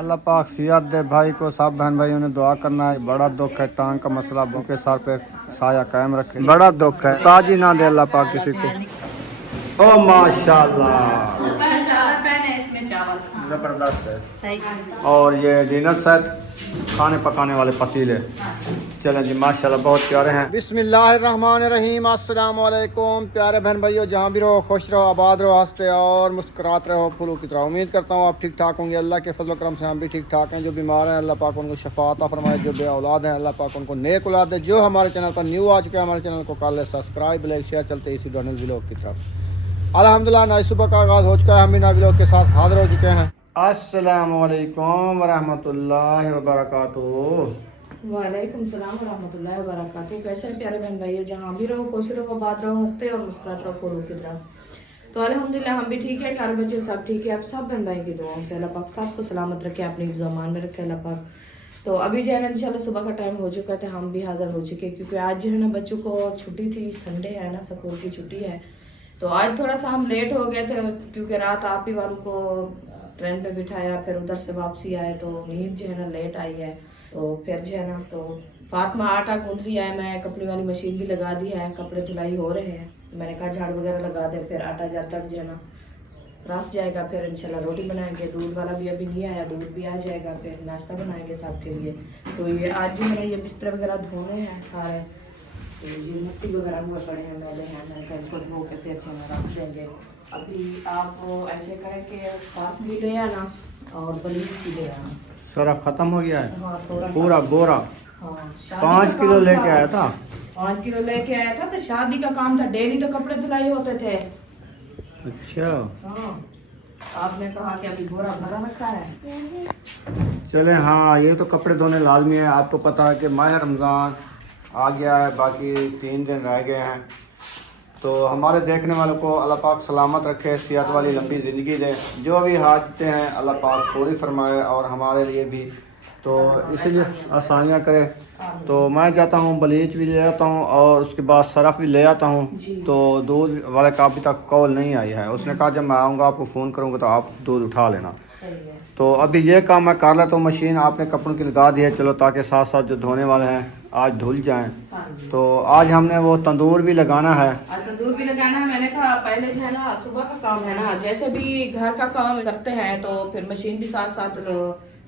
अल्लाह पाक सियात दे भाई को, सब बहन भाइयों ने दुआ करना है। बड़ा दुख है, टांग का मसला, के सर पे साया कायम रखे। बड़ा दुख है, ताजी ना दे अल्लाह पाक किसी को। ओ माशाल्लाह, इसमें चावल जबरदस्त है। सही। और ये डिनर सेट, खाने पकाने वाले पतीले। चलें जी, माशाल्लाह बहुत प्यारे हैं। बिस्मिल्लाहिर्रहमानिर्रहीम, अस्सलाम वालेकुम। प्यारे बहन भाइयों, जहाँ भी रहो खुश रहो, आबाद रहो, हंसते और मुस्कुराते रहो, फूलों की तरह। उम्मीद करता हूँ आप ठीक ठाक होंगे। अल्लाह के फजल करम से हम भी ठीक ठाक हैं। जो बीमार हैं अल्लाह पाक उनको शफा अता फरमाए, जो बे औलाद हैं अल्लाह पाक उनको नेक औलाद दे। जो हमारे चैनल पर न्यू आ चुके हैं, हमारे चैनल को कर ले सब्सक्राइब, लाइक शेयर। चलते इसी डोनल व्लॉग की तरफ। अल्हम्दुलिल्लाह, नई सुबह का आगाज़ हो चुका है। हम भी नए व्लॉग के साथ हाजिर हो चुके हैं। अस्सलाम वालेकुम वरहमतुल्लाहि वबरकातुहू। वालेकुम सलाम रहमतुल्लाहि व बरकातहू। कैसे हैं प्यारे बहन भाइयों, जहाँ भी रहो खुश रहो, आबाद रहो, हंसते और मुस्कुराते रहो, फूलों की तरह। तो अल्हम्दुलिल्लाह हम भी ठीक है, घर बच्चे सब ठीक है। आप सब बहन भाई की दुआओं से अल्लाह पाक सबको सलामत रखे, अपने ज़मान में रखे अल्लाह पाक। तो अभी जो है ना इंशाल्लाह सुबह का टाइम हो चुका था, हम भी हाजिर हो चुके, क्योंकि आज जो है ना बच्चों को छुट्टी थी, संडे है ना, स्कूल की छुट्टी है। तो आज थोड़ा सा हम लेट हो गए थे, क्योंकि रात आप ही वालों को ट्रेन पे बिठाया, फिर उधर से वापसी आए तो नींद जो है ना लेट आई है। तो फिर जो है ना, तो फातिमा आटा गूंद रही है, मैं कपड़े वाली मशीन भी लगा दी है, कपड़े धुलाई हो रहे हैं। तो मैंने कहा झाड़ वगैरह लगा दे, फिर आटा जब तक जो है ना रस जाएगा, फिर इंशाल्लाह रोटी बनाएंगे। दूध वाला भी अभी नहीं आया, दूध भी आ जाएगा, फिर नाश्ता बनाएंगे सबके लिए। तो ये आज जो है ना, ये बिस्तर वगैरह धोने हैं सारे। तो ये मिट्टी वगैरह हुए पड़े हैं, मैले हैं, मैं इनको धो के फिर जो है रख देंगे। अभी आप ऐसे करें कि साथ भी ले आना और बलीज भी ले आना। सरफ खत्म हो गया है। हाँ, थोड़ा पूरा बोरा। हाँ, 5 किलो लेके आया था। 5 किलो लेके आया था। तो शादी का काम था, डेली तो कपड़े धुलाई होते थे। अच्छा, हाँ, आपने कहा कि अभी बोरा भरा रखा है। चले। हाँ, ये तो कपड़े धोने लाजमी है। आपको पता है कि माह रमज़ान आ गया है, बाकी 3 दिन रह गए हैं। तो हमारे देखने वालों को अल्लाह पाक सलामत रखे, सेहत वाली लंबी ज़िंदगी दे। जो भी हाजतें हैं अल्लाह पाक पूरी फरमाए, और हमारे लिए भी तो इसीलिए आसानियाँ करे। तो मैं जाता हूँ, बलीच भी ले आता हूँ और उसके बाद सरफ भी ले आता हूँ। तो दूध वाले का अभी तक कॉल नहीं आई है। उसने कहा जब मैं आऊँगा आपको फ़ोन करूँगा तो आप दूध उठा लेना। तो अभी ये काम मैं कर लेता हूँ। मशीन आपने कपड़ों की लगा दी है, चलो, ताकि साथ साथ जो धोने वाले हैं आज धुल जाएं। तो आज हमने वो तंदूर भी लगाना है। तंदूर भी लगाना है। मैंने कहा पहले जो है ना सुबह का काम है ना, जैसे भी घर का काम करते हैं तो फिर मशीन भी साथ साथ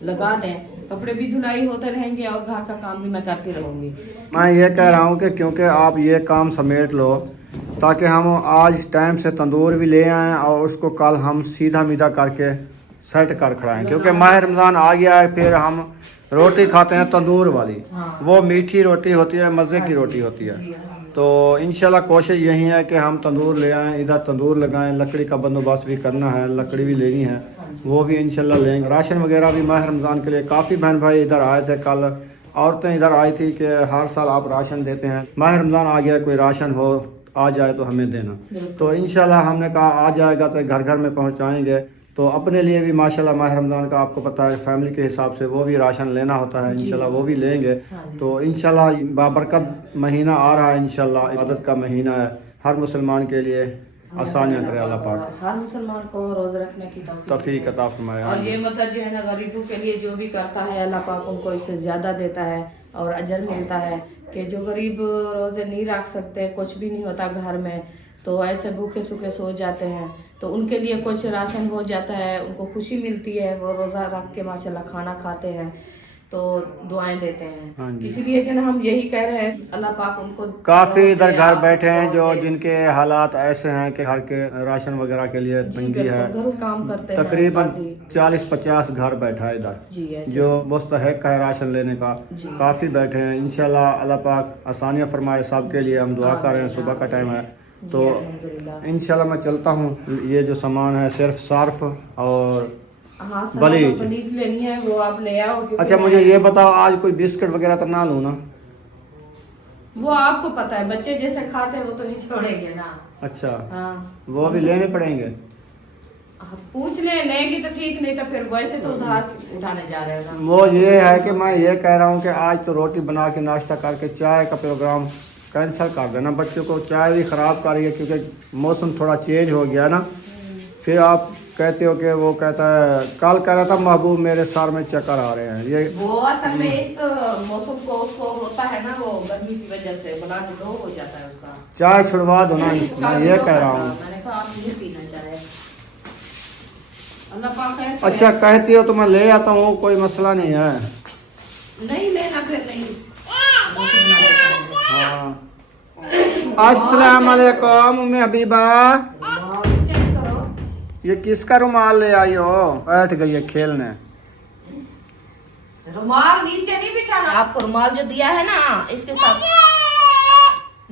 लगा दें, कपड़े भी धुलाई होते रहेंगे और घर का काम भी मैं करती रहूँगी। मैं ये कह रहा हूँ कि क्योंकि आप ये काम समेट लो, ताकि हम आज टाइम से तंदूर भी ले आएँ और उसको कल हम सीधा मीधा करके सेट कर खड़ाएँ। क्योंकि माह रमज़ान आ गया है, फिर हम रोटी खाते हैं तंदूर वाली। वो मीठी रोटी होती है, मज़े की रोटी होती है। तो इंशाल्लाह कोशिश यही है कि हम तंदूर ले आएँ, इधर तंदूर लगाएं। लकड़ी का बंदोबस्त भी करना है, लकड़ी भी लेनी है, वो भी इंशाल्लाह लेंगे। राशन वगैरह भी माह रमज़ान के लिए काफ़ी बहन भाई इधर आए थे। कल औरतें इधर आई थी कि हर साल आप राशन देते हैं, माह रमज़ान आ गया, कोई राशन हो आ जाए तो हमें देना। तो इंशाल्लाह हमने कहा आ जाएगा तो घर घर में पहुँचाएँगे। तो अपने लिए भी माशाल्लाह माह रमज़ान का आपको पता है, फैमिली के हिसाब से वो भी राशन लेना होता है। इंशाल्लाह वो भी लेंगे। तो इंशाल्लाह बाबरकत महीना आ रहा है, इंशाल्लाह इबादत का महीना है। हर मुसलमान के लिए आसानियाँ करे अल्लाह पाक, हर मुसलमान को रोज़ रखने की तौफीक अता फरमाए। और ये मतलब जो है ना गरीबों के लिए जो भी करता है अल्लाह पाक उनको इससे ज़्यादा देता है और अजर मिलता है। कि जो गरीब रोज़े नहीं रख सकते, कुछ भी नहीं होता घर में, तो ऐसे भूखे सूखे सो जाते हैं, तो उनके लिए कुछ राशन हो जाता है, उनको खुशी मिलती है, वो रोज़ा रख के माशाल्लाह खाना खाते हैं, तो दुआएं देते हैं। इसीलिए जो ना हम यही कह रहे हैं अल्लाह पाक उनको। काफ़ी इधर घर बैठे हैं जो जिनके हालात ऐसे हैं कि घर के राशन वगैरह के लिए तंगी है। काम करते हैं, तकरीबन 40-50 घर बैठा है इधर जो मुस्तहिक है राशन लेने का। काफ़ी बैठे हैं। इंशाल्लाह अल्लाह पाक आसानियाँ फरमाए सब के लिए। हम दुआ कर रहे हैं, सुबह का टाइम है तो इंशाल्लाह मैं चलता हूँ। ये जो सामान है सिर्फ सर्फ और बलीच लेनी है, वो आप ले आओ। अच्छा, मुझे ये बताओ, आज कोई बिस्किट वगैरह तो ना लूँ ना? वो आपको पता है, बच्चे जैसे खाते हैं वो तो नहीं छोड़ेंगे ना। अच्छा, हाँ, वो भी लेने पड़ेंगे। पूछ लेंगे तो ठीक, नहीं तो फिर वैसे तो उधार उठाने जा रहे हो ना। वो ये है कि मैं ये कह रहा हूँ कि आज तो रोटी बना के नाश्ता करके चाय का प्रोग्राम कैंसिल कर देना। बच्चों को चाय भी ख़राब कर रही है, क्योंकि मौसम थोड़ा चेंज हो गया ना। फिर आप कहते हो कि वो कहता है, कल कह रहा था महबूब मेरे सर में चक्कर आ रहे हैं, ये वो असल में इस मौसम को उसको होता है ना, वो गर्मी की वजह से ब्लड लो हो जाता है उसका। चाय छुड़वा दो ना, मैं ये कह रहा हूँ। मैंने कहा आप नहीं पीना चाहे, अल्लाह पाक है। अच्छा कहती हो तो मैं ले आता हूँ, कोई मसला नहीं है। नहीं लेना फिर नहीं। हाँ अस्सलाम वालेकुम उम्मी हबीबा, चेक करो। ये किसका रुमाल ले आई हो? बैठ गई है खेलने। रुमाल नीचे नहीं बिछाना, आपको रुमाल जो दिया है ना इसके साथ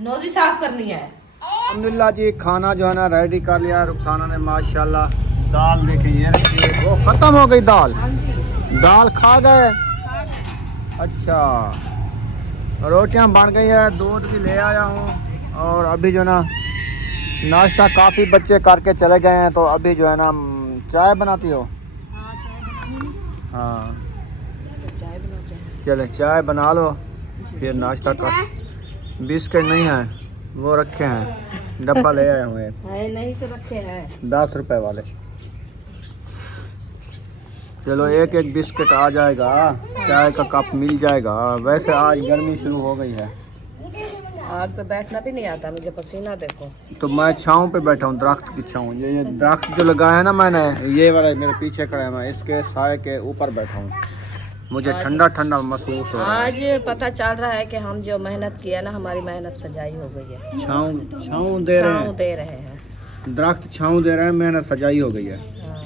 नोजी साफ करनी है। अल्हम्दुलिल्लाह जी, खाना जो है ना रेडी कर लिया रुखसाना ने माशाल्लाह। दाल देखें ये रखी है, वो खत्म हो गई दाल। हाँ जी, दाल खा गए? अच्छा, रोटियां बन गई है, दूध भी ले आया हूँ। और अभी जो ना नाश्ता काफ़ी बच्चे करके चले गए हैं, तो अभी जो है ना चाय बनाती हो? हाँ चाय बनाते हैं। चले चाय बना लो फिर नाश्ता कर। बिस्किट नहीं है, वो रखे हैं, डब्बा ले आए हुए है नहीं तो रखे हैं 10 रुपए वाले। चलो एक एक बिस्किट आ जाएगा, चाय का कप मिल जाएगा। वैसे आज गर्मी शुरू हो गई है, आग पे बैठना भी नहीं आता मुझे, पसीना देखो। तो मैं छाँव पे बैठा हूँ, दरख्त की छाँव। ये दरख्त जो लगाया है ना मैंने, ये वाला मेरे पीछे खड़ा है, मैं इसके साए के ऊपर बैठा हूँ। मुझे ठंडा ठंडा महसूस हो रहा है। आज पता चल रहा है कि हम जो मेहनत किया ना, हमारी मेहनत सजाई हो गई है। छाँव छाँव दे रहे छाँव दे रहे हैं, हैं, दरख्त छाँव दे रहे हैं, मेहनत सजाई हो गई है। हाँ।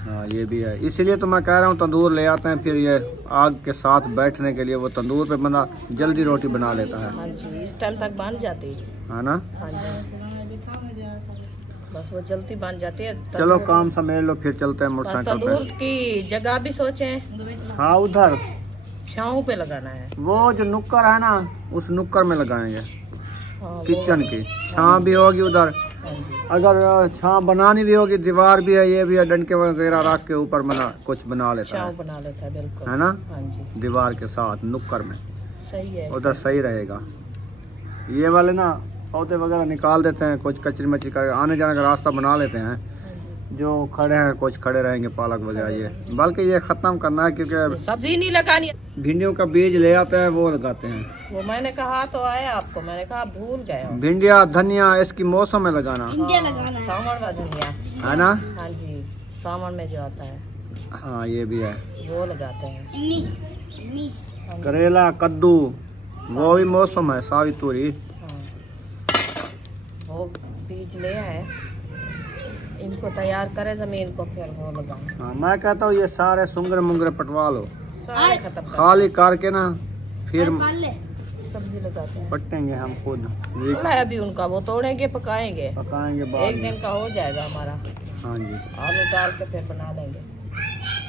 हाँ ये भी है, इसीलिए तो मैं कह रहा हूँ तंदूर ले आते हैं, फिर ये आग के साथ बैठने के लिए। वो तंदूर पे बंदा जल्दी रोटी बना लेता है। हाँ जी, इस टाइम तक बन जाती है ना? हाँ जी, बस वो जल्दी बन जाती है। चलो काम समेट लो, फिर चलते हैं मोटरसाइकिल तंदूर पे। की जगह भी सोचें, हाँ उधर छाँव पे लगाना है। वो जो नुक्कर है ना, उस नुक्कर में लगाएंगे, हाँ, वो- किचन की छाँ भी होगी उधर। हाँ जी, अगर छाँ बनानी भी होगी, दीवार भी है, ये भी है, डंडे वगैरह रख के ऊपर बना कुछ बना लेता छाँव है, बना लेता है, बिल्कुल। है ना? हाँ जी, दीवार के साथ नुक्कर में, सही है। उधर सही रहेगा। ये वाले ना पौधे वगैरह निकाल देते हैं, कुछ कचरी मचरी कर आने जाने का रास्ता बना लेते हैं। हाँ जी। जो खड़े हैं कुछ खड़े रहेंगे, पालक वगैरह ये, बल्कि ये ख़त्म करना है, क्योंकि सब्जी नहीं लगानी है। भिंडियों का बीज ले आते हैं, वो लगाते हैं। वो मैंने कहा तो आया आपको, मैंने कहा आप भूल गए हो। भिंडिया धनिया इसकी मौसम में लगाना, हाँ, सावन का धनिया। है ना? हाँ जी, सावन में जो आता है हाँ ये भी है। वो लगाते हैं। करेला कद्दू वो भी मौसम है, सावी तूरी। हाँ, वो बीज ले आए, इनको तैयार करे जमीन को, फिर वो लगाए। हाँ मैं कहता हूँ ये सारे सुंगरे मुंगरे पटवा लो, सारे खत्म कर खाली करके ना फिर सब्जी लगाते हैं। पटेंगे हम खुद, बोला है अभी उनका, वो तोड़ेंगे पकाएंगे, पकाएंगे बाद एक में। दिन का हो जाएगा हमारा। हाँ जी, आलू डाल के फिर बना देंगे।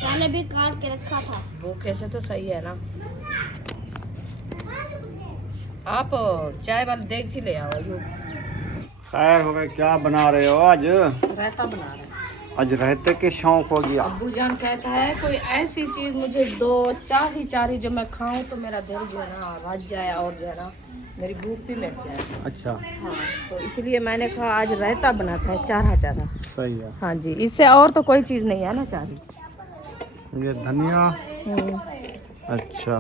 मैंने भी काट के रखा था। भूखे से तो सही है ना। आप चाय वाली देगची ले आओ। खैर हो गए, क्या बना रहे हो आज? रायता बना रहे हैं। आज रहते के शौक हो गया। अब्बू जान कहता है कोई ऐसी चीज मुझे दो, चार ही जो मैं खाऊं तो मेरा दिल जो है ना रज जाए, और जो है ना मेरी भूख भी मिट जाए। अच्छा हाँ, तो इसलिए मैंने कहा आज रायता बनाता है, चारा। सही है। हाँ जी, इससे और तो कोई चीज नहीं है ना चारी। ये धनिया, अच्छा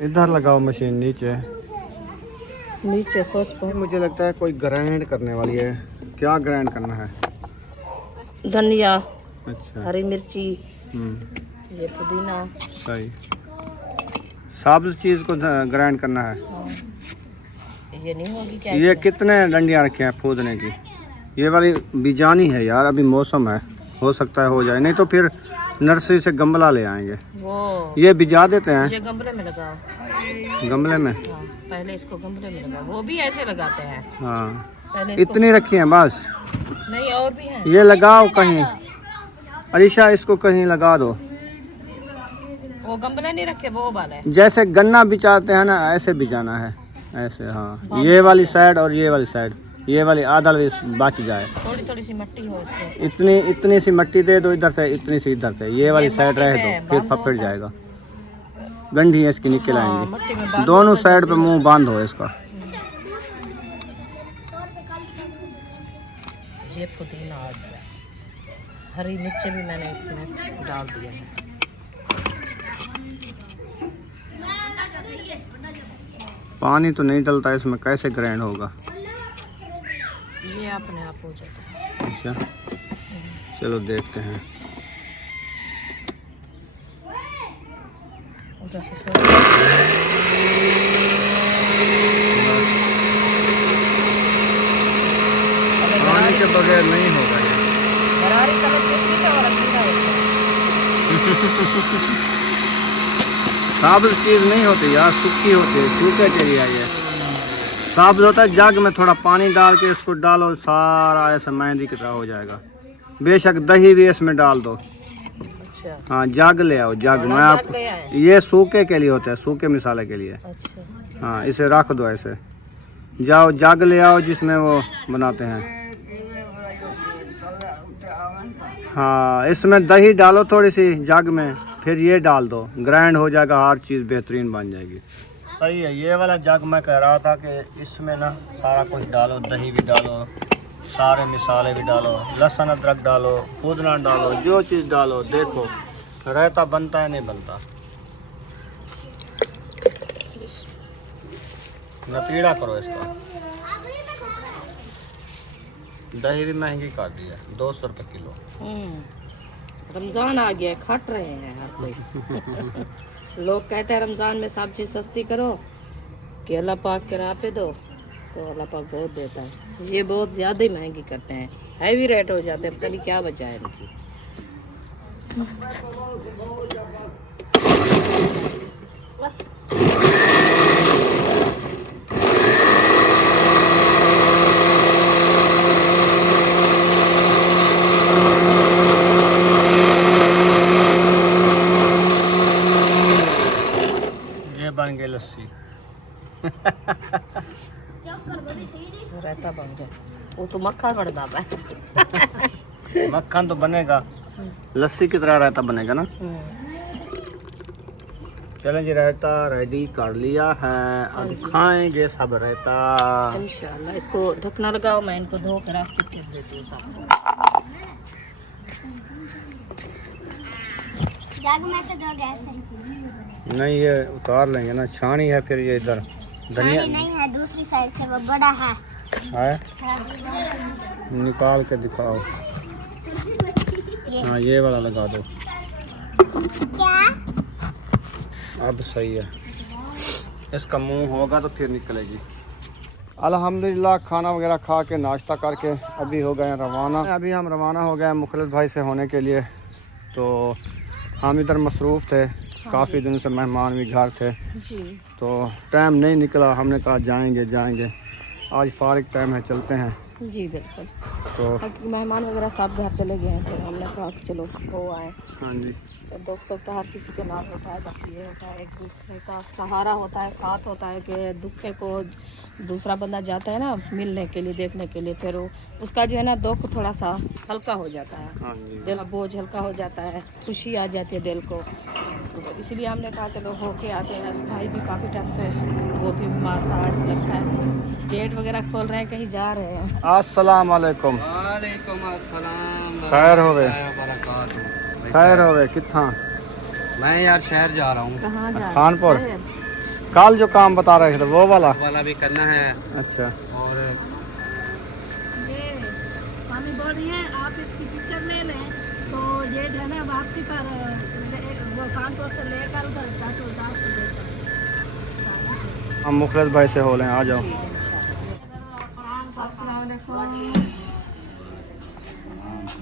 इधर लगाओ मशीन नीचे। नीचे सोच को मुझे लगता है कोई ग्राइंड करने वाली है। क्या ग्राइंड करना है? धनिया, अच्छा हरी मिर्ची, हम्म, ये पुदीना। सही, सब्ज चीज़ को ग्राइंड करना है। हाँ, ये नहीं होगी क्या? ये इसमें? कितने डंडियाँ रखे हैं फूदने की? ये वाली बिजानी है यार, अभी मौसम है, हो सकता है हो जाए, नहीं तो फिर नर्सरी से गमला ले आएंगे। वो ये बिजा देते हैं ये गमले में लगाओ। गमले में। हाँ, पहले इसको गमले में लगाओ, वो भी ऐसे लगाते हैं। हाँ पहले इसको, इतनी रखी हैं बस? नहीं और भी है। ये लगाओ कहीं, अरीशा इसको कहीं लगा दो। वो गमले नहीं रखे, वो वाला है। जैसे गन्ना बिचाते हैं ना, ऐसे बिजाना है, ऐसे। हाँ ये वाली साइड और ये वाली साइड, ये वाली आधा बच जाए। थोड़ी थोड़ी सी मिट्टी हो इसको। इतनी सी मिट्टी दे दो इधर से, इतनी सी इधर से, ये वाली साइड रह में दो, फिर बांधो फफड़ जाएगा। गंढी इसकी निकल हाँ, आएंगी। मिट्टी में बांधो दोनों तो साइड पे जल्दी- मुंह बांध हो इसका। ये पुदीना हरी मिर्च भी मैंने इसमें डाल दिया है। पानी तो नहीं डलता इसमें, कैसे ग्राइंड होगा? ये अपने आप हो जाता है। अच्छा चलो देखते हैं। उधर से पानी के बगैर नहीं होगा ये। गरारी कलर देखी तो और अच्छा होता है। साबुत चीज़ नहीं होती यार, सूखी होती है, सूखे के लिए ये साबुत होता है। जग में थोड़ा पानी डाल के इसको डालो, सारा ऐसा मेहंदी की तरह हो जाएगा। बेशक दही भी इसमें डाल दो। अच्छा हाँ जग ले आओ, जग मैं बड़ा आप जग ले आए। ये सूखे के लिए होता है, सूखे मिसाले के लिए। अच्छा हाँ इसे रख दो ऐसे, जाओ जग ले आओ जिसमें वो बनाते हैं। हाँ इसमें दही डालो थोड़ी सी जग में, फिर ये डाल दो, ग्राइंड हो जाएगा, हर चीज़ बेहतरीन बन जाएगी। सही है। ये वाला जग मैं कह रहा था कि इसमें ना सारा कुछ डालो, दही भी डालो, सारे मिसाले भी डालो, लहसुन अदरक डालो, पुदीना डालो, जो चीज़ डालो। देखो रायता बनता है नहीं बनता। नपीड़ा करो इसका। दही भी महंगी कर दी है, 200 रुपये किलो। रमज़ान आ गया, खट रहे हैं हर कोई। लोग कहते हैं रमज़ान में सब चीज़ सस्ती करो कि अल्लाह पाक के राह पे दो, तो अल्लाह पाक बहुत देता है। ये बहुत ज़्यादा ही महंगी करते हैं, हैवी रेट हो जाते हैं, पता नहीं क्या वजह है इनकी। बन गई लस्सी। रहता बन जाए, वो तो मक्खन बढ़ता है। मक्खन तो बनेगा, लस्सी की तरह रायता बनेगा ना। चलें जी, रायता रेडी कर लिया है, अब खाएंगे सब रायता इंशाल्लाह। इसको ढकना लगाओ, मैं इनको धो कर रख के फिर देती हूँ सबको। जग में से दो गैस है। नहीं ये उतार लेंगे ना, छानी है फिर ये इधर धनिया नहीं है, दूसरी साइड से वो बड़ा है। निकाल के दिखाओ। हाँ ये वाला लगा दो। क्या? अब सही है, इसका मुंह होगा तो फिर निकलेगी। अल्हम्दुलिल्लाह खाना वगैरह खा के नाश्ता करके अभी हो गए रवाना। अभी हम रवाना हो गए मुखलिस भाई से होने के लिए। तो हम इधर मसरूफ़ थे, काफ़ी दिनों से मेहमान भी घर थे जी, तो टाइम नहीं निकला। हमने कहा जाएंगे, आज फारिग टाइम है, चलते हैं। जी बिल्कुल। तो मेहमान वगैरह सब घर चले गए हैं, तो हमने कहा कि चलो वो आए। हाँ जी, तो दुख सुख तो हर किसी के नाम होता है, बाकी ये होता है एक दूसरे का सहारा होता है, साथ होता है कि दुख को दूसरा बंदा जाता है ना मिलने के लिए, देखने के लिए, फिर उसका जो है ना दुख थोड़ा सा हल्का हो जाता है, हाँ जी। दिल का बोझ हल्का हो जाता है, खुशी आ जाती है दिल को। तो इसलिए हमने कहा चलो होके आते हैं। भाई भी काफ़ी टाइम से वो भी बीमार था, आज लगता है गेट वगैरह खोल रहे हैं, कहीं जा रहे हैं। अस्सलाम वालेकुम। वालेकुम अस्सलाम। खैर होवे, बरकातहू। खैर होवे। कितना? मैं यार शहर जा रहा हूँ, कहाँ जा रहे हैं? खानपुर। कल जो काम बता रहे थे वो वाला भी करना है। अच्छा, और ये स्वामी बोल रही हैं आप इसकी पिक्चर ले लें, तो ये जो है ना वापसी पर वो कानपुर से लेकर उधर जाके उतार के देता है। हम मुखलिस भाई से हो लें, आ जाओ।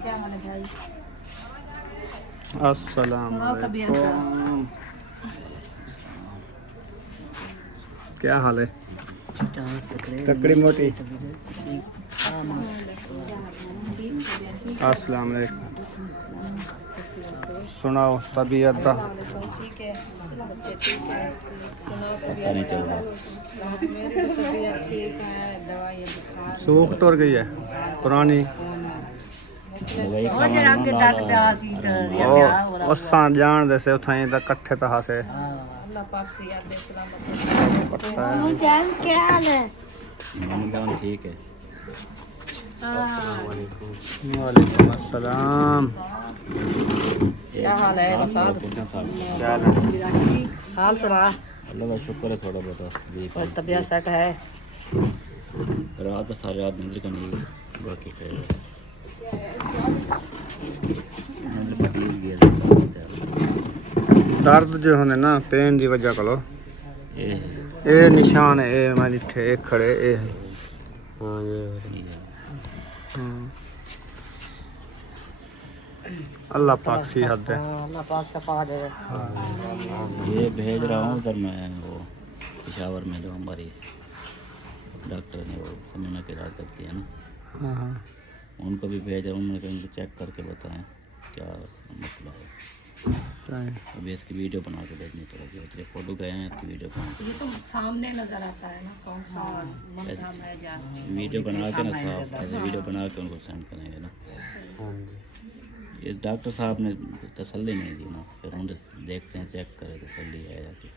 क्या हाल है भाई? अस्सलाम सुनाओ तबीयत का। वालेकुम। क्या हाल है? तकड़ी मोटी। अस्सलाम वालेकुम। सुनाओ तबीयत दा। ठीक है, बच्चे ठीक है, सुनाओ तबीयत का। मेरी तो तबीयत ठीक है, दवाई बुखार सूख टुर गई है पुरानी। उस जान दे से उठाई दा कट्ठे तहा से। अल्लाह पाक से याद दे सलामत। जान क्या हाल है? ठीक है। वालेकुम अस्सलाम। क्या हाल है वसाद? क्या हाल है? हाल सुना। अल्लाह का शुक्र है थोड़ा बहुत और तबीयत सेट है? रात तो सारी रात नींद का नहीं बाकी दर्द जो होने ना पेन की वजह कलो ये निशान है ये मैं इत्थे एक खड़े ये है। अल्लाह पाक सेहत दे। अल्लाह पाक शफा दे। ये भेज रहा हूँ उधर मैं वो पेशावर में जो हमारी डॉक्टर ने वो समझना के इलाज करती है ना, हाँ हाँ उनको भी भेज रहा हूँ। मैंने कहा इनको चेक करके बताएं क्या मसला है। सही। अभी इसकी वीडियो बना के भेजनी पड़ेगी। उसके फ़ोटो गए हैं इसकी वीडियो बना ये तो सामने नजर आता है ना कौन सा मंदा में जा। वीडियो बना के ना साफ वीडियो बना के उनको सेंड करेंगे ना। ये डॉक्टर साहब ने तसल्ली नहीं दी ना, फिर हम देखते हैं चेक करें तसल्ली है या कि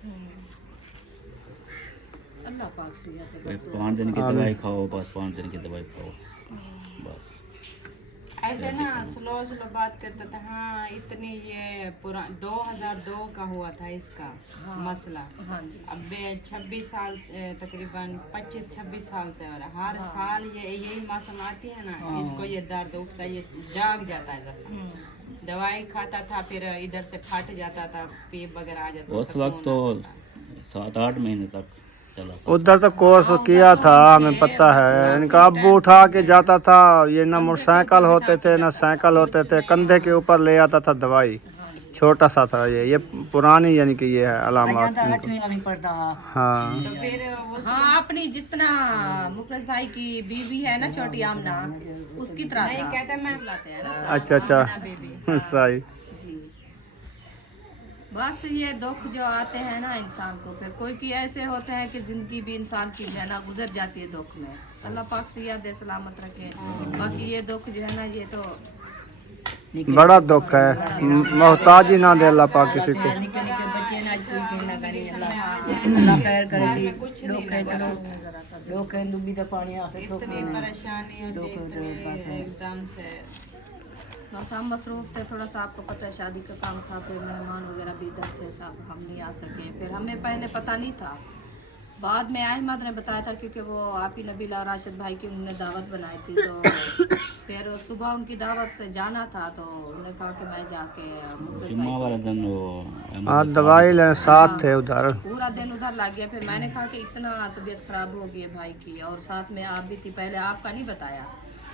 अल्लाह पाक सेहत दे। 5 दिन की दवाई खाओ, बस 5 दिन की दवाई खाओ बस। ऐसे ना स्लो स्लो बात करता था। हाँ इतनी ये 2002 का हुआ था इसका मसला। हाँ जी। अब 26 साल तकरीबन 25-26 साल से हो रहा। हर साल ये यही मौसम आती है ना, इसको ये दर्द उठता ये जाग जाता है जख्म। दवाई खाता था फिर इधर से फट जाता था, पेप वगैरह आ जाता। उस वक्त तो 7-8 महीने तक चला था। उधर तो कोर्स किया था हमें पता है। इनका अब्बू उठा के जाता था, ये ना मोटरसाइकिल होते थे ना साइकिल होते थे, कंधे के ऊपर ले आता था दवाई। छोटा सा था ये पुरानी यानी कि ये है अलामत। हाँ तो फिर हाँ अपनी जितना मुखलिस भाई की बीवी है ना छोटी आमना उसकी तरह नहीं था। कहते मैं बुलाते हैं ना अच्छा अच्छा सही। जी। बस ये दुख जो आते हैं ना इंसान को, फिर कोई की ऐसे होते हैं कि जिंदगी भी इंसान की जो है ना गुजर जाती है दुख में। अल्लाह पाक सेहत दे सलामत रखे। बाकी ये दुख जो है ना ये तो बड़ा दुख है, मोहताज ही ना दे अल्लाह पाक किसी को। इतनी परेशानी होती है एकदम से। बस हम मसरूफ थे, थोड़ा सा आपको पता है शादी का काम था, फिर मेहमान वगैरह भी इधर थे सब, हम नहीं आ सके। फिर हमें पहले पता नहीं था, बाद में अहमद ने बताया था क्योंकि वो आप ही नबीला राशिद भाई की उन्होंने दावत बनाई थी। तो फिर सुबह उनकी दावत से जाना था तो उन्होंने कहा कि मैं जाके जुम्मा वाला दिन वो हाँ दवाई लेने साथ थे उधर। पूरा दिन उधर लग गया। फिर मैंने कहा कि इतना तबीयत खराब हो गई है भाई की, और साथ में आप भी थी, पहले आपका नहीं बताया।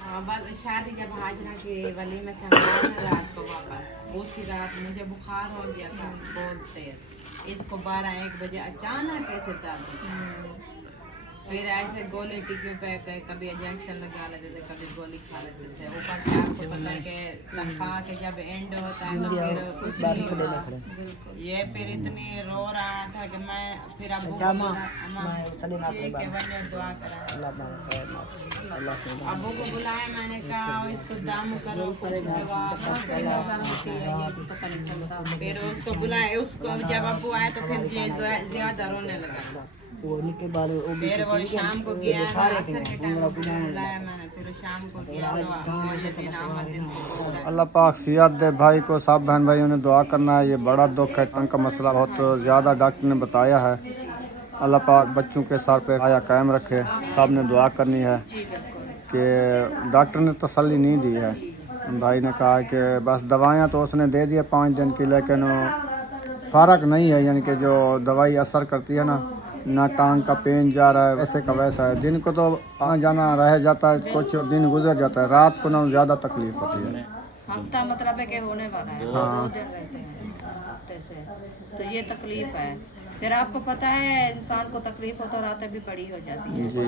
हाँ बस शादी जब हाजरा के वलीमे से हम आए ना रात को वापस, उसी रात मुझे बुखार हो गया था बहुत तेज। इसको 12-1 बजे अचानक ऐसे दर्द, फिर ऐसे गोली टिक्कियों पे कभी इंजेक्शन लगा लेते थे, कभी गोली खा लेते थे। ऊपर से आपको पता है कि तनख्वाह के जब एंड होता है तो फिर कुछ नहीं होता। ये फिर इतनी रो रहा था कि मैं फिर अबू को दुआ करा, अबू को बुलाया। मैंने कहा इसको दाम करो कुछ दवा, पता नहीं चलता। फिर उसको बुलाया। उसको जब अबू आए तो फिर ये ज्यादा रोने लगा। फिर वो शाम को गया, असर के टाइम बुलाया मैंने, फिर शाम को गया तो अल्लाह पाक सेहत दे भाई को। सब बहन भाइयों ने दुआ करना है। ये बड़ा दुख है, टंग का मसला बहुत ज़्यादा डॉक्टर ने बताया है। अल्लाह पाक बच्चों के सर पे आया कायम रखे। सब ने दुआ करनी है कि डॉक्टर ने तसल्ली नहीं दी है। भाई ने कहा कि बस दवाइयाँ तो उसने दे दी 5 दिन की, लेकिन फ़र्क नहीं है। यानी कि जो दवाई असर करती है ना टांग का पेन जा रहा है वैसे का वैसा है। दिन को तो आना जाना रह जाता है, कुछ दिन गुजर जाता है, रात को ना ज़्यादा तकलीफ होती है। हफ्ता मतलब है कि होने वाला है, 2 दिन रहते हैं हफ्ते से, तो ये तकलीफ है। फिर आपको पता है इंसान को तकलीफ हो तो रातें भी बड़ी हो जाती है। जी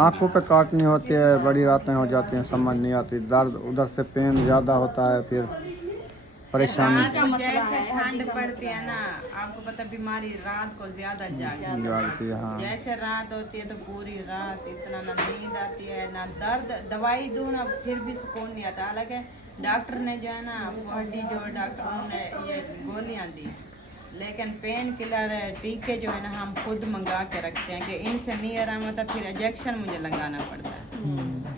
आँखों पे काटनी होती है, बड़ी रातें हो जाती हैं, समझ नहीं आती। दर्द उधर से पेन ज़्यादा होता है, फिर परेशानी जैसे ठंड पड़ती है ना, आपको पता बीमारी रात को ज्यादा जाती है। हाँ जैसे रात होती है तो पूरी रात इतना ना नींद आती है ना दर्द। दवाई दूँ ना फिर भी सुकून नहीं आता। हालांकि डॉक्टर ने जो है ना हड्डी जो डॉक्टरों ने ये गोलियां दी, लेकिन पेन किलर टीके जो है ना हम खुद मंगा के रखते हैं कि इनसे नहीं आराम होता, फिर इंजेक्शन मुझे लगाना पड़ता है।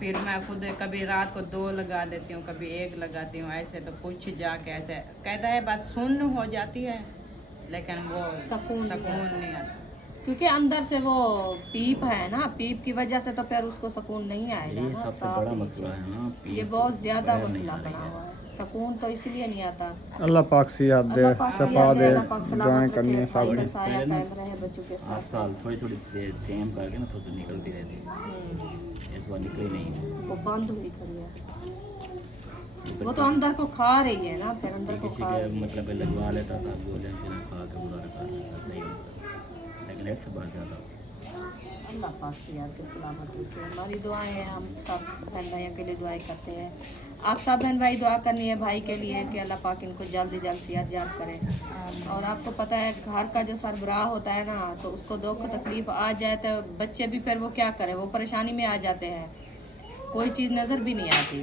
फिर मैं खुद कभी रात को 2 लगा देती हूँ, कभी 1 लगाती हूँ, ऐसे तो कुछ जाके ऐसे कहता है बस सुन्न हो जाती है, लेकिन वो सुकून नहीं आता। क्योंकि अंदर से वो पीप है ना, पीप की वजह से तो फिर उसको सुकून नहीं आएगा ये ना। सबसे बड़ा मसला है ना, ये बहुत ज्यादा मसला बना हुआ है, सुकून तो इसलिए नहीं आता। अल्लाह पाक सियात दे, अल्लाह पाक शफा सियात दे, अल्लाह पाक दुआएं सलामत करनी है रखे, भाई सब। का साया कायम रहे बच्चों के 8 साथ। साल थोड़ी सेम करके ना थोड़ी निकलती रहती, इस बार निकली नहीं। वो बंद हुई करिए, वो तो अंदर को खा रही है ना, फिर अंदर को किसी खा के रही है। मतलब लगवा लेता था, बोले फिर खा के बुरा रखा सही होता, लेकिन ऐसे बात ज़्यादा। अल्लाह पाक से यार के सलामत रखे। हमारी दुआएं हैं, हम सब बहन भाइयों के लिए दुआएं करते हैं। आप सब बहन भाई दुआ करनी है भाई के लिए कि अल्लाह पाक इनको जल्द से जल्द सेहत याब करे। और आपको पता है घर का जो सरबराह होता है ना, तो उसको दुख तकलीफ आ जाए तो बच्चे भी फिर वो क्या करें, वो परेशानी में आ जाते हैं, कोई चीज़ नज़र भी नहीं आती।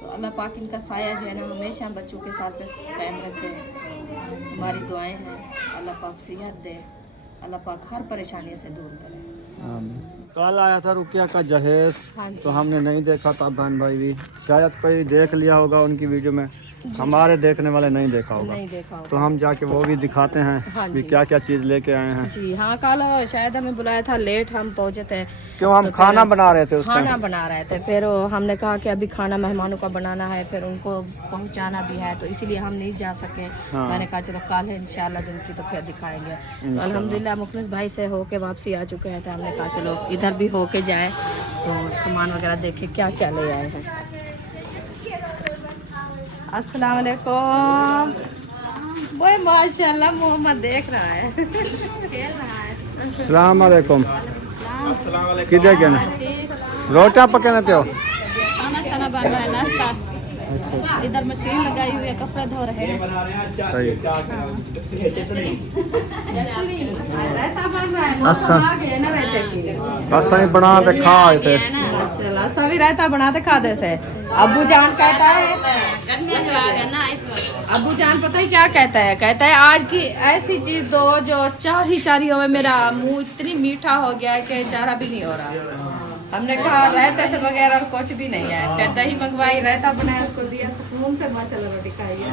तो अल्लाह पाक इनका साया जो है ना हमेशा बच्चों के साथ पे कायम रखे। हमारी दुआएं हैं, अल्लाह पाक सेहत दे, अल्लाह पाक हर परेशानी से दूर करे। कल आया था रुकिया का जहेज, हाँ जी। तो हमने नहीं देखा था, बहन भाई भी शायद कोई देख लिया होगा उनकी वीडियो में, हमारे देखने वाले नहीं देखा होगा। नहीं देखा होगा। तो हम जाके वो भी दिखाते हैं हाँ भी जी। क्या क्या चीज़ लेके आए हैं। जी हाँ, कल शायद हमें बुलाया था, लेट हम पहुँचे थे। क्यों, हम तो खाना फिर बना रहे थे उस खाना टाइम। बना रहे थे, फिर हमने कहा कि अभी खाना मेहमानों का बनाना है, फिर उनको पहुंचाना भी है, तो इसीलिए हम नहीं जा सके। हाँ। मैंने कहा चलो कल है इंशाल्लाह जिनकी तो फिर दिखाएंगे। तो अल्हम्दुलिल्लाह मुखलिस भाई से होके वापसी आ चुके हैं, तो हमने कहा चलो इधर भी होके जाए, तो सामान वगैरह देखे क्या क्या ले आए हैं। अस्सलाम वालेकुम। वो माशाल्लाह मोहम्मद देख रहा है, खेल रहा है। सलाम वालेकुम। किधर गए ना, रोटियां पकाने पे हो? खाना शाना बन रहा है, नाश्ता। इधर मशीन लगाई हुई है, कपड़े धो रहे हैं। सही। रायता बन रहा है, अच्छा। मौसम आ गया ना रायते की। बस ही बना के खा इसे। माशाल्लाह सभी रायता बनाते खाते से। अब्बू जान कहता है, अब्बू जान पता है क्या कहता है, कहता है आज की ऐसी चीज दो जो चारी चारी हो, मेरा मुंह इतनी मीठा हो गया है कि चारा भी नहीं हो रहा। हमने कहा रायते से वगैरह कुछ भी नहीं है, फिर दही मंगवाई, रायता बनाया, उसको दिया, सुकून से माशाल्लाह रोटी खाई है।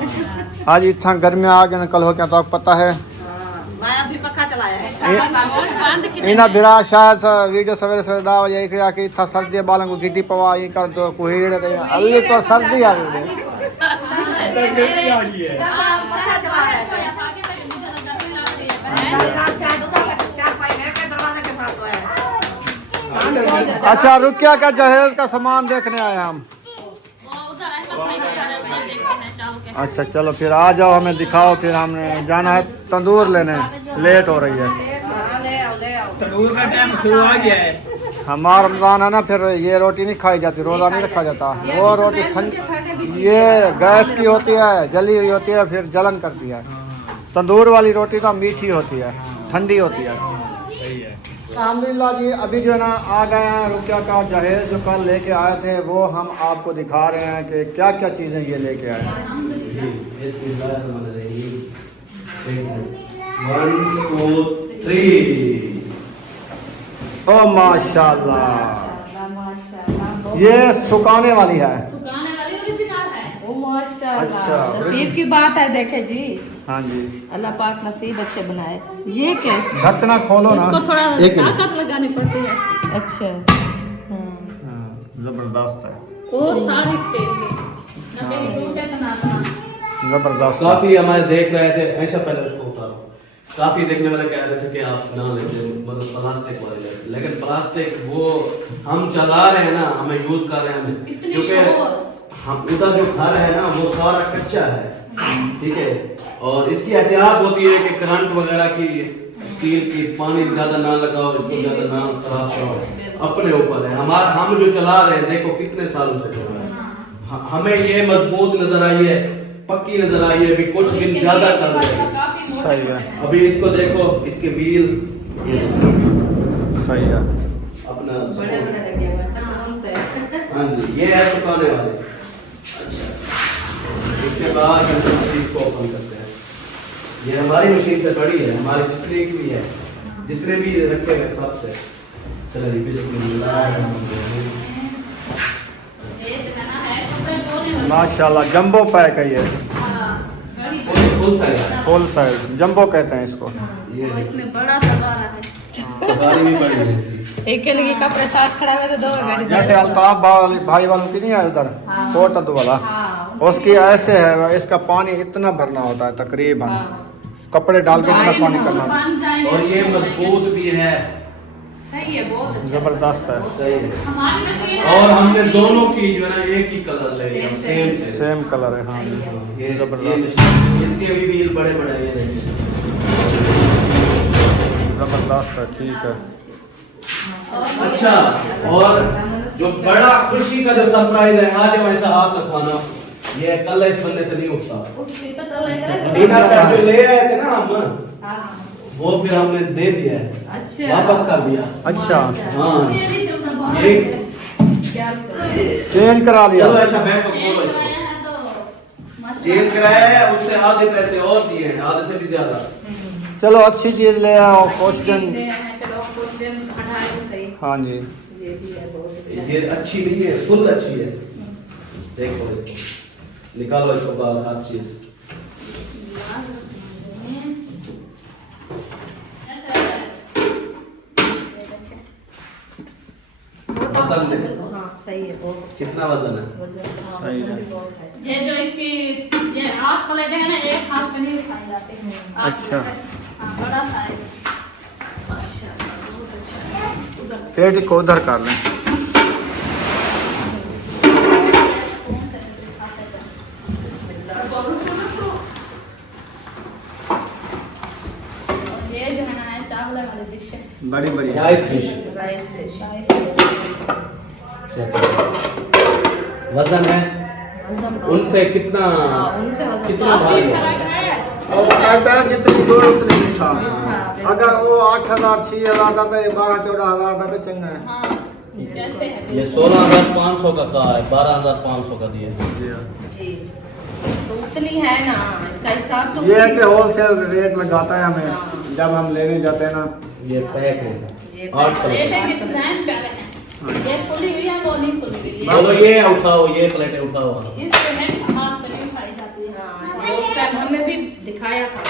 आज इतना गर्मी आ गया, कल हो क्या तो आपको पता है। मैं अभी पक्का चलाया है। इना बिरा शायद वीडियो सवेरे सवेरे डाल यही किया कि इतना सर्दी बालों को गिट्टी पवा ये कर दो कुहीड़ दे, अल्ली तो सर्दी आ गई है। अच्छा, रुकिया का जहेज का सामान देखने आए हम। अच्छा चलो फिर आ जाओ, हमें दिखाओ, फिर हमने जाना है तंदूर लेने, लेट हो रही है। तंदूर का टाइम शुरू आ गया है। हमारा रमजान है ना, फिर ये रोटी नहीं खाई जाती, रोज़ा नहीं रखा जाता। वो रोटी ठंडी, ये गैस की होती है, जली हुई होती है, फिर जलन करती है। तंदूर वाली रोटी तो मीठी होती है, ठंडी होती है। अल्हम्दुलिल्लाह जी, अभी जो है ना आ गए हैं रुकिया का जहेज, जो कल लेके आए थे वो हम आपको दिखा रहे हैं कि क्या क्या चीज़ें ये लेके आए हैं। 1 2 3। ओ माशाल्लाह, ये सुखाने वाली है। सुखाने वाली ओरिजिनल है। ओ माशाल्लाह, अच्छा, नसीब की बात है। देखे जी, हाँ जी, अल्लाह पाक नसीब अच्छे बनाए। ये कैसे, ढक्कना खोलो ना, इसको थोड़ा एक मिनट। ताकत लगानी पड़ती है। अच्छा, हाँ, जबरदस्त है, वो सारी स्टील की ना, मेरी टूटे तो ना ना। जबरदस्त। काफी हमारे देख रहे थे, ऐसा पहले उसको उतारो। काफी देखने वाले कह रहे थे कि आप ना लेते, मतलब प्लास्टिक वाले लेते, लेकिन प्लास्टिक वो हम चला रहे हैं ना, हमें यूज कर रहे हैं हमें, क्योंकि हम उधर जो घर है ना वो सारा कच्चा है, ठीक है। और इसकी एहतियात होती है कि करंट वगैरह की, स्टील की, पानी ज्यादा ना लगाओ, इसको ज्यादा ना खराब करो, अपने ऊपर है। हमारा हम जो चला रहे हैं, देखो कितने सालों से चला रहे हैं, हमें ये मजबूत नजर आई है, पक्की नजर आई है, अभी कुछ दिन ज्यादा चल रहे हैं। सही है, अभी इसको देखो, इसके व्हील सही है, अपना बड़े बड़े लगे हुए हैं, सुकून से। हाँ जी, ये है सुखाने वाले। अच्छा, इसके बाद हम मशीन को ओपन करते हैं। ये हमारी मशीन से बड़ी है, हमारी जितनी की भी है, जितने भी रखे हुए सबसे। चलो बिस्मिल्लाह। माशाल्लाह जंबो पैक है ये, फुल साइज है। फुल साइज जंबो कहते हैं इसको। ये और इसमें बड़ा तबारा है, गाड़ी भी बड़ी है इसकी। एक के लिए कपड़े साथ खड़ा हुए तो दो में बैठ जैसे अल्ताफ भाई वालों की नहीं है उधर कोटद वाला, हाँ उसकी ऐसे है, इसका पानी इतना भरना होता है तकरीबन, कपड़े डाल के इतना पानी करना होता है। और ये मजबूत भी है, सही है, बहुत अच्छा जबरदस्त है, सही है। हमारी मशीन और हमने दोनों की जो है ना एक ही कलर ले लिया, सेम से। सेम कलर है। हाँ ये जबरदस्त, इसके भी व्हील बड़े बड़े हैं, ये देखिए। जबरदस्त है, ठीक है। अच्छा, और जो बड़ा खुशी का जो सरप्राइज है, आज वैसा हाथ रखवाना, ये कल इस बंदे से नहीं उठता। बिना से जो ले आए थे ना हम, वो फिर हमने दे दिया है, अच्छा वापस कर दिया। अच्छा हाँ, ये चेंज करा दिया। चलो ऐसा बैग को खोलो इसको। चेंज कराया है, उससे आधे पैसे और दिए हैं, आधे से भी ज्यादा। चलो अच्छी चीज ले आओ, क्वेश्चन। चलो क्वेश्चन हटाए तो सही। हाँ जी, ये भी है, बहुत अच्छा। ये अच्छी नहीं है, फुल अच्छी है। देखो इसको, निकालो इसको बाहर हर चीज। वजन से हाँ सही है, बहुत अच्छा। कितना वजन है? सही है। ये जो इसकी ये 8 प्लेटें हैं ना, एक हाथ में नहीं खाई जाती हैं। अच्छा। हाँ, बड़ा साइज। पेट को उधर कर लें। ये जो है ना चावल वाली डिश है। बड़ी बड़ी राइस डिश। Rice dish. वजन है उनसे कितना, उनसे वजन कितना काफी भारी फर्क है? है। और कहता है जितनी जोड़ उतनी मीठा। अगर वो 8,000 6,000 का तो 12-14,000 का तो चंगा है। हाँ, जैसे है। ये 16,500 का कहा है, 12,500 का दिया। जी, तो उतनी है ना, इसका हिसाब तो ये है कि होलसेल रेट लगाता है हमें जब हम लेने जाते हैं ना। ये पैक है, ये 8 प्लेटें प्लेट। के डिजाइन प्यारे हैं। ये खुली हुई है, वो नहीं खुली हुई है। बोलो ये उठाओ, ये प्लेटें उठाओ। ये पेमेंट हाथ में नहीं खाई जाती है। हाँ, उस टाइम हमें भी दिखाया था,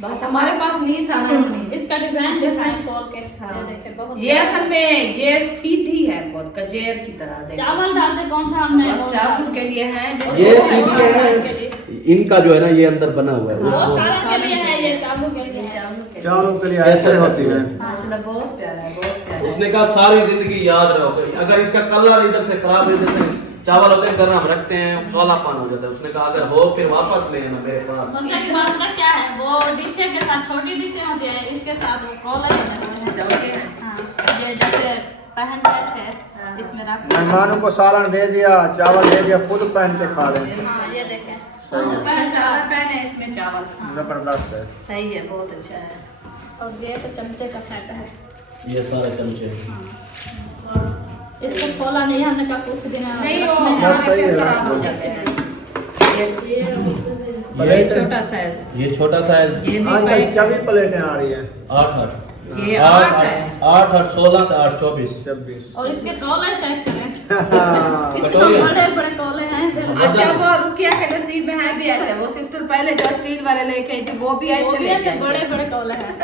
बस हमारे पास नहीं था ना। इसका डिजाइन दिखाएं खोल के। हाँ। ये देखिए बहुत ये असल में ये सीधी है, बहुत कजेर की तरह। देखिए। चावल डालते कौन सा हमने बस चावल के लिए है, जैसे ये वो सीधी है, है, इनका जो है ना ये अंदर बना हुआ है। वो उसको- सारे के लिए है, ये चावल के लिए है। चावल के लिए। चारों के लिए ऐसे ऐसे होती है। माशाल्लाह बहुत प्यारा है, बहुत प्यारा है। उसने कहा सारी जिंदगी याद रहोगे, अगर इसका कलर इधर से खराब है, जैसे चावल होते हैं गरम रखते हैं कालापन हो जाता है, उसने कहा अगर हो फिर वापस ले आना मेरे पास। मसले की बात का क्या है, वो डिशे के साथ छोटी डिशे होती है, इसके साथ वो कॉलर डोके हैं। ये जैसे पहन कैसे इसमें रख। मेहमानों को सालन दे दिया, चावल दे दिया, खुद पहन के खा लें। हाँ, ये देखें। इसमें सालन पहने, इसमें चावल। जबरदस्त है। सही है, बहुत अच्छा है। और ये तो चमचे का सेट है। ये सारे चमचे इसको खोला नहीं, हमने कहा कुछ दिन नहीं, वो रखने से- बस सही है, खराब हो रख लो। जाते हैं। ये छोटा साइज, ये छोटा साइज ये भी आजकल पैक- चबी प्लेटें आ रही हैं। 8 ये 8 है। 8 16 8 24 26। और इसके कॉलर चेक करें, इतने कटोरियाँ। बड़े बड़े कॉलर हैं। अच्छा, वो रुकिया के नसीब में है भी ऐसे। वो सिस्टर पहले जो स्टील वाले लेके आई थी, वो भी वो ऐसे भी लेके ऐसे आई थी। बड़े बड़े कॉलर हैं।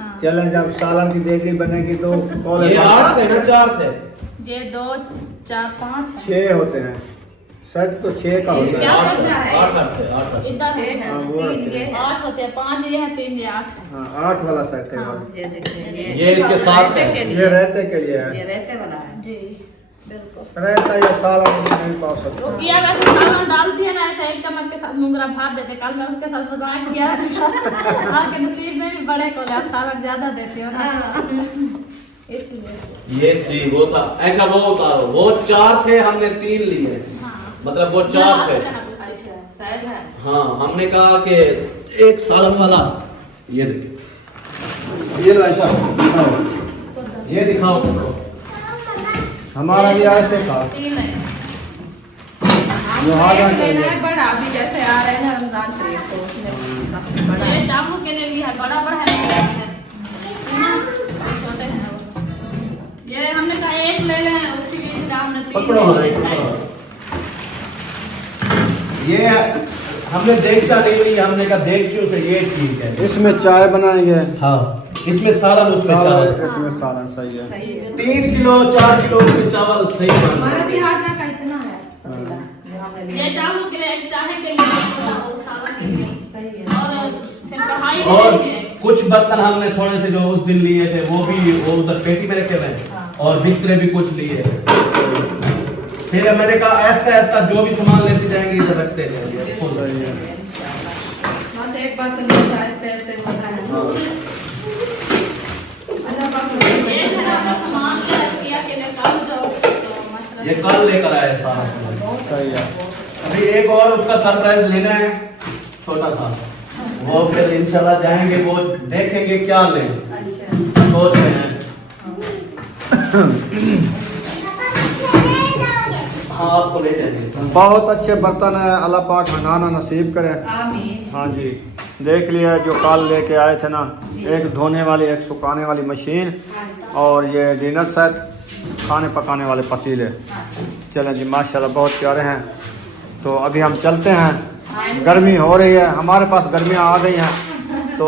हाँ। चलें, जब सालन की देगरी बनेगी तो कॉलेज ये 8 थे ना, 4 थे। ये 2 4 5 है। 6 होते हैं, सेट तो 6 का होता क्या है। करना है? 8 थे, 8 इधर ये है है, हाँ, वो 3 रखते ये हैं। है। 8 होते हैं, 5 ये है, 3 ये 8 है। हाँ, 8 वाला सेट है वो। ये देखिए, ये इसके साथ रहते है। के ये लिए। रहते के लिए है। ये रहते वाला है। जी बिल्कुल। रहता ये सालन नहीं पा सकता। रुकिया वैसे सालन डालती है ना, ऐसे 1 चम्मच के साथ मुंगरा भात देते। कल मैं उसके साथ मजाक किया, आपके नसीब में भी बड़े को सालन ज्यादा देती हो ना, इसलिए। ये जी वो था, ऐसा वो उतारो, वो 4 थे, हमने 3 लिए, हाँ। मतलब वो 4 थे। अच्छा, साइज है। हाँ, हमने कहा कि एक सालन वाला ये देखिए, ये लो ऐसा दिखाओ, ये दिखाओ उनको। हमारा भी ऐसे था। 3 है। जो हमको हाथ एक आके लेना लिए। है बड़ा, अभी जैसे आ रहे हैं रमजान शरीफ, तो उसमें बड़ा ये है। चाकू के लिए है, बड़ा बड़ा है, छोटे हैं वो। ये हमने कहा एक ले लें, उसी के लिए हमने 3 पकड़ो ले एक लिए। पकड़ो। ये हमने देखा नहीं हुई, हमने कहा देखियो से ये ठीक है। इसमें चाय बनाएंगे। हाँ, इसमें सालन, उसमें चावल, इसमें सालन सही है। 3 किलो 4 किलो उसमें चावल सही बन हमारा भी हाजरा का इतना है पतीला, जो हमने लिया। ये चावल के लिए एक चाहे के लिए वो सारा के लिए सही है। और फिर कढ़ाई और लेंगे। कुछ बर्तन हमने थोड़े से जो उस दिन लिए थे वो भी वो उधर पेटी में रखे हुए हैं, और बिस्तरे भी कुछ लिए हैं। फिर मैंने कहा ऐसा ऐसा जो भी सामान लेते जाएंगे इधर रखते जाएंगे। सही है। बस एक बार तो नहीं आस्ते आस्ते होता है। अच्छा बात एक है ना सामान ले किया के लिए कल जाओ तो मसला ये कल लेकर आए सारा सामान। सही है। अभी एक और उसका सरप्राइज लेना है छोटा सा, वो फिर इंशाल्लाह जाएंगे, वो देखेंगे क्या लें, अच्छा सोच रहे हैं। हाँ, आपको ले जाएंगे। बहुत अच्छे बर्तन है, अल्लाह पाक हंगाना नसीब करे। आमीन। हाँ जी, देख लिया जो कल लेके आए थे ना, एक धोने वाली, एक सुखाने वाली मशीन, और ये डिनर सेट, खाने पकाने वाले पतीले। चलें जी, माशाल्लाह बहुत प्यारे हैं। तो अभी हम चलते हैं, गर्मी हो रही है, हमारे पास गर्मियाँ आ गई हैं, तो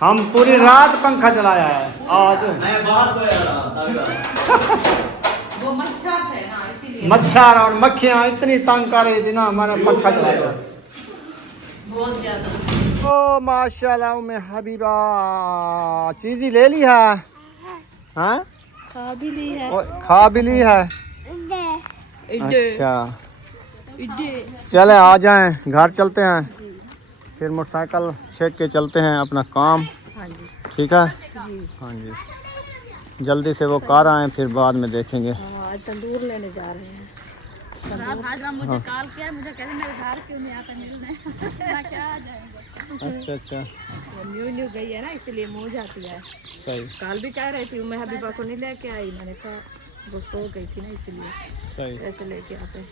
हम पूरी रात पंखा चलाया है आज। मैं बाहर तो यार वो मच्छर थे ना इसीलिए मच्छर और मक्खियाँ इतनी तंग कर रही थी ना, हमारा पंखा चलाया। बहुत ज्यादा। ओ माशाल्लाह में हबीबा चीज़ी ले ली है, हाँ खा भी ली है। खा भी ली है। अच्छा चले आ जाएं, घर चलते हैं, फिर मोटरसाइकिल छेक के चलते हैं अपना काम। ठीक है हाँ जी, जल्दी से वो कार आए, फिर बाद में देखेंगे। आज तंदूर लेने जा रहे हैं। हाजरा मुझे कॉल किया, मुझे कहते मेरे घर क्यों नहीं आता मिलने। मैं क्या आ जाएंगे। अच्छा अच्छा न्यू न्यू गई है ना, इसलिए मुँह जाती है। सही कल भी कह रही थी मैं हबीबा को नहीं लेके आई, मैंने कहा वो सो गई थी ना, इसलिए सही। ऐसे लेके आते।